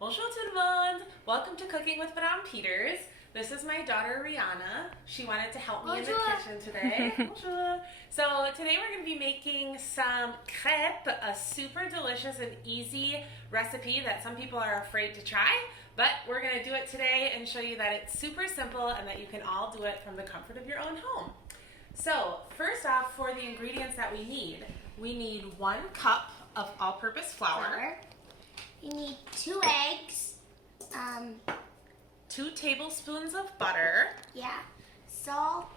Bonjour tout le monde! Welcome to Cooking with Madame Peters. This is my daughter Rihanna. She wanted to help me in the kitchen today. Bonjour! So today we're going to be making some crêpes, a super delicious and easy recipe that some people are afraid to try, but we're going to do it today and show you that it's super simple and that you can all do it from the comfort of your own home. So first off, for the ingredients that we need 1 cup of all-purpose flour. You need 2 eggs. 2 tablespoons of butter. Yeah. Salt.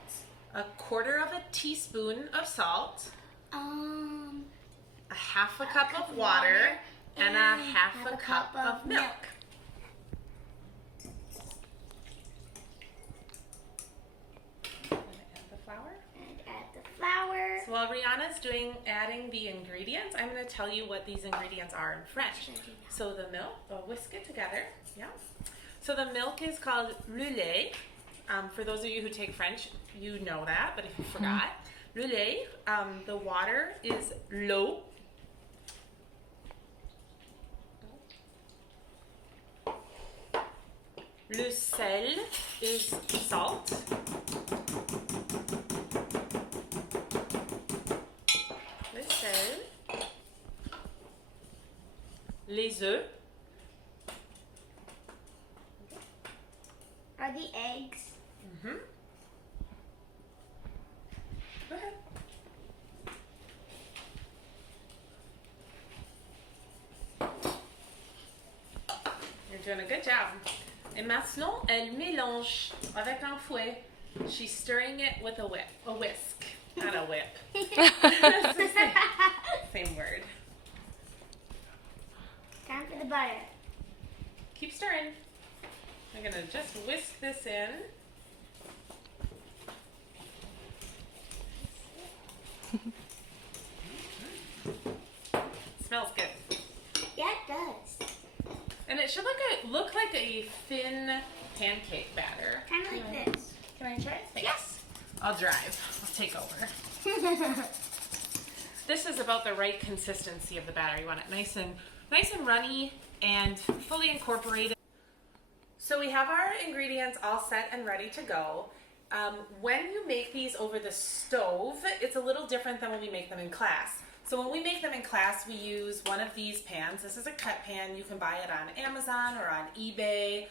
1/4 teaspoon of salt. A 1/2 cup of water. And a 1/2 cup of milk. So while Rihanna's adding the ingredients, I'm going to tell you what these ingredients are in French. So the milk, we'll whisk it together. Yeah. So the milk is called le lait. For those of you who take French, you know that, but if you forgot, le lait. The water is l'eau. Le sel is salt. Les œufs are the eggs. Go ahead. You're doing a good job. Et maintenant, elle mélange avec un fouet. She's stirring it with a whisk, not a whip. Same word. Time for the butter. Keep stirring. I'm going to just whisk this in. Smells good. Yeah, it does. And it should look like a thin pancake batter. Kind of like this. Can I try it? Thanks. Yes. I'll drive. I'll take over. This is about the right consistency of the batter. You want it nice and runny and fully incorporated. So we have our ingredients all set and ready to go. When you make these over the stove, it's a little different than when we make them in class. So when we make them in class, we use one of these pans. This is a crepe pan. You can buy it on Amazon or on eBay.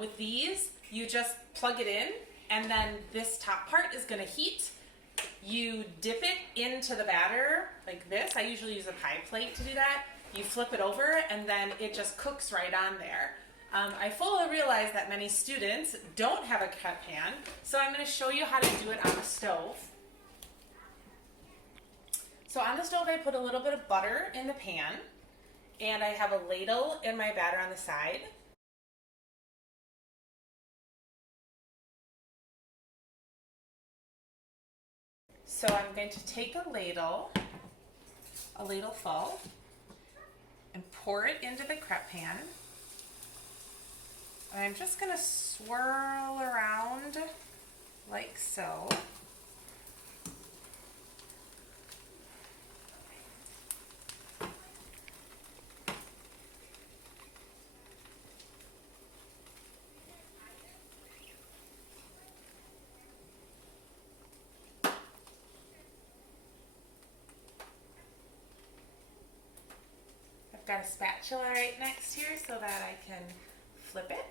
With these, you just plug it in, and then this top part is going to heat. You dip it into the batter like this. I usually use a pie plate to do that. You flip it over, and then it just cooks right on there. I fully realize that many students don't have a crepe pan, so I'm going to show you how to do it on the stove. So on the stove, I put a little bit of butter in the pan, and I have a ladle and my batter on the side. So I'm going to take a ladle full, and pour it into the crepe pan. And I'm just going to swirl around like so. I've got a spatula right next here so that I can flip it.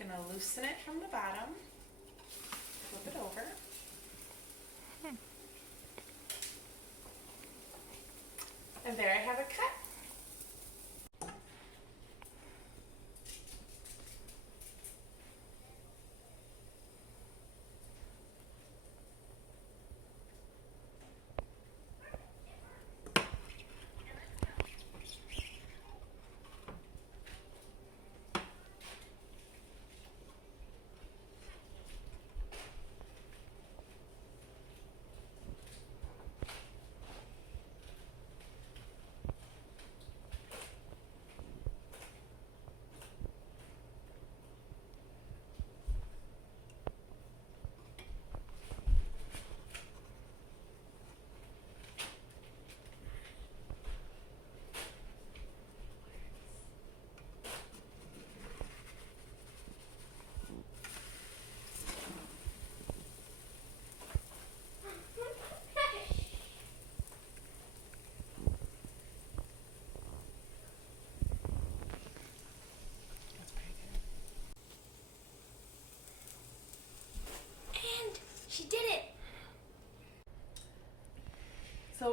I'm going to loosen it from the bottom, flip it over. And there I have a cut.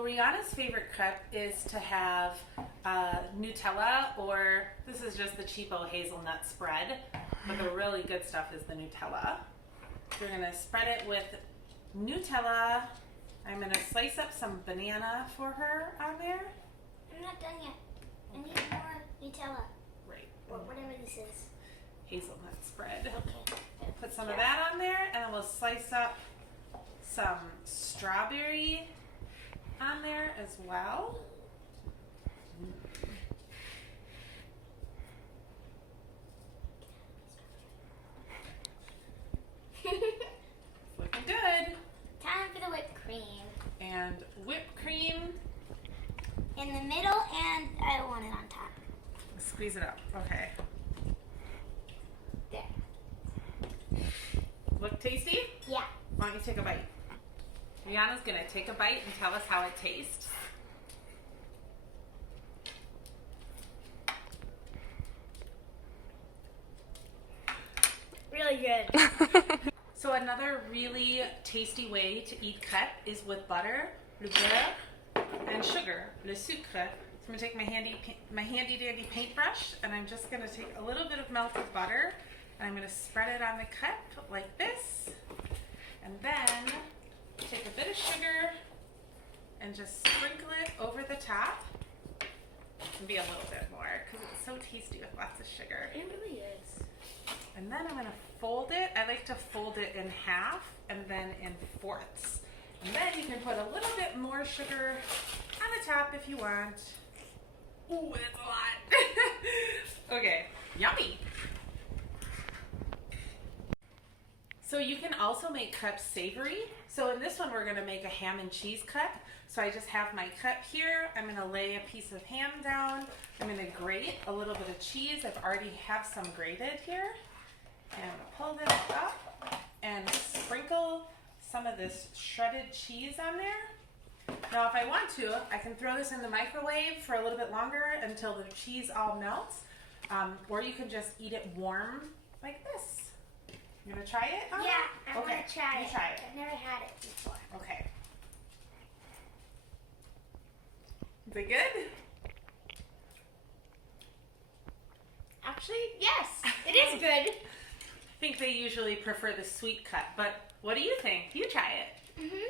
Rihanna's favorite crepe is to have Nutella, or this is just the cheapo hazelnut spread, but the really good stuff is the Nutella. So we're gonna spread it with Nutella. I'm gonna slice up some banana for her on there. I'm not done yet. I need more Nutella. Right. Or whatever this is. Hazelnut spread. Okay. Put some of that on there, and then we'll slice up some strawberry on there as well. Looking good. Time for the whipped cream. And whipped cream. In the middle, and I want it on top. Squeeze it up. Okay. There. Look tasty? Yeah. Why don't you take a bite? Rihanna's gonna take a bite and tell us how it tastes. Really good. So another really tasty way to eat crepe is with butter, le beurre, and sugar, le sucre. So I'm gonna take my handy dandy paintbrush, and I'm just gonna take a little bit of melted butter, and I'm gonna spread it on the crepe like this, and then take a bit of sugar and just sprinkle it over the top. It can be a little bit more because it's so tasty with lots of sugar. It really is. And then I'm gonna fold it. I like to fold it in half and then in fourths. And then you can put a little bit more sugar on the top if you want. Ooh, that's a lot. Okay, yummy. So you can also make crepes savory. So in this one, we're gonna make a ham and cheese crepe. So I just have my crepe here. I'm gonna lay a piece of ham down. I'm gonna grate a little bit of cheese. I've already have some grated here. And I'm gonna pull this up and sprinkle some of this shredded cheese on there. Now if I want to, I can throw this in the microwave for a little bit longer until the cheese all melts. Or you can just eat it warm like this. You gonna try it? Anna? Yeah, I Okay, want to try you it. try it. I've never had it before. Okay. Is it good? Actually, yes, it is good. I think they usually prefer the sweet cut, but what do you think? You try it. Mm-hmm.